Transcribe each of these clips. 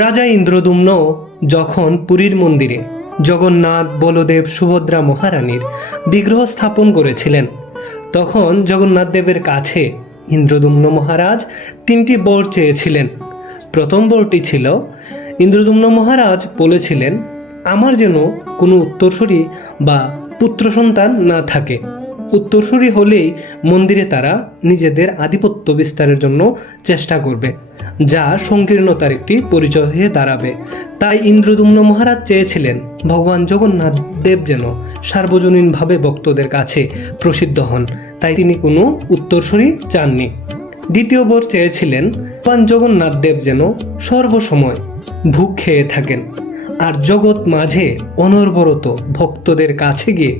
রাজা ইন্দ্রদ্যুম্ন যখন পুরীর মন্দিরে জগন্নাথ, বলদেব, সুভদ্রা মহারানীর বিগ্রহ স্থাপন করেছিলেন, তখন জগন্নাথ দেবের কাছে ইন্দ্রদ্যুম্ন মহারাজ 3টি বর চেয়েছিলেন। প্রথম বরটি ছিল, ইন্দ্রদ্যুম্ন মহারাজ বলেছিলেন, আমার যেন কোনো উত্তরসূরি বা পুত্র সন্তান না থাকে। উত্তরসূরি হলেই মন্দিরে তারা নিজেদের আধিপত্য বিস্তারের জন্য চেষ্টা করবে, যা সংকীর্ণতার একটি পরিচয় হয়ে দাঁড়াবে। তাই ইন্দ্রদ্যুম্ন মহারাজ চেয়েছিলেন ভগবান জগন্নাথ দেব যেন সার্বজনীনভাবে ভক্তদের কাছে প্রসিদ্ধ হন, তাই তিনি কোনো উত্তরসূরি চাননি। দ্বিতীয় বর চেয়েছিলেন ভগবান জগন্নাথ দেব যেন সর্বসময় ভুখ খেয়ে থাকেন, আর জগৎ মাঝে অনবরত ভক্তদের কাছে গিয়ে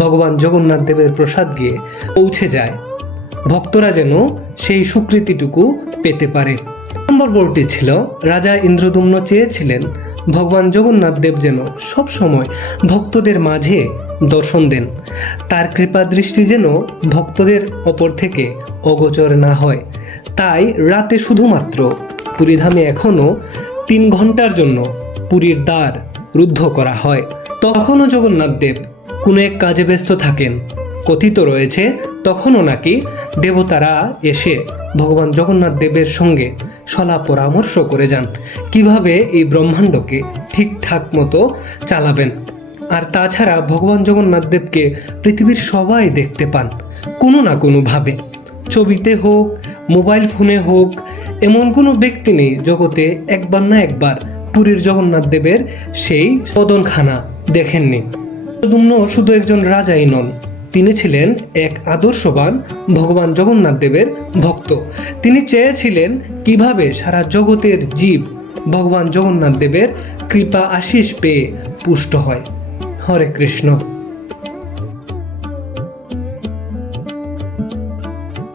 ভগবান জগন্নাথ দেবের প্রসাদ গিয়ে পৌঁছে যায়, ভক্তরা যেন সেই স্বীকৃতিটুকু পেতে পারে। নম্বর বরটি ছিল, রাজা ইন্দ্রদ্যুম্ন চেয়েছিলেন ভগবান জগন্নাথ দেব যেন সব সময় ভক্তদের মাঝে দর্শন দেন, তার কৃপা দৃষ্টি যেন ভক্তদের ওপর থেকে অগোচর না হয়। তাই রাতে শুধুমাত্র পুরীধামে এখনও 3 ঘন্টার জন্য পুরীর দ্বার রুদ্ধ করা হয়। তখনও জগন্নাথ দেব কোনো এক কাজে ব্যস্ত থাকেন। কথিত রয়েছে তখনও নাকি দেবতারা এসে ভগবান জগন্নাথ দেবের সঙ্গে সলা পরামর্শ করে যান কিভাবে এই ব্রহ্মাণ্ডকে ঠিকঠাক মতো চালাবেন। আর তাছাড়া ভগবান জগন্নাথ দেবকে পৃথিবীর সবাই দেখতে পান কোনো না কোনোভাবে, ছবিতে হোক, মোবাইল ফোনে হোক। এমন কোনো ব্যক্তি নেই জগতে একবার না একবার পুরীর জগন্নাথ দেবের সেই সদনখানা দেখেননি। ইন্দ্রদ্যুম্ন শুধু একজন রাজাই নন, তিনি ছিলেন এক আদর্শবান ভগবান জগন্নাথ দেবের ভক্ত। তিনি চেয়েছিলেন কিভাবে সারা জগতের জীব ভগবান জগন্নাথ দেবের কৃপা আশিস পেয়ে পুষ্ট হয়। হরে কৃষ্ণ।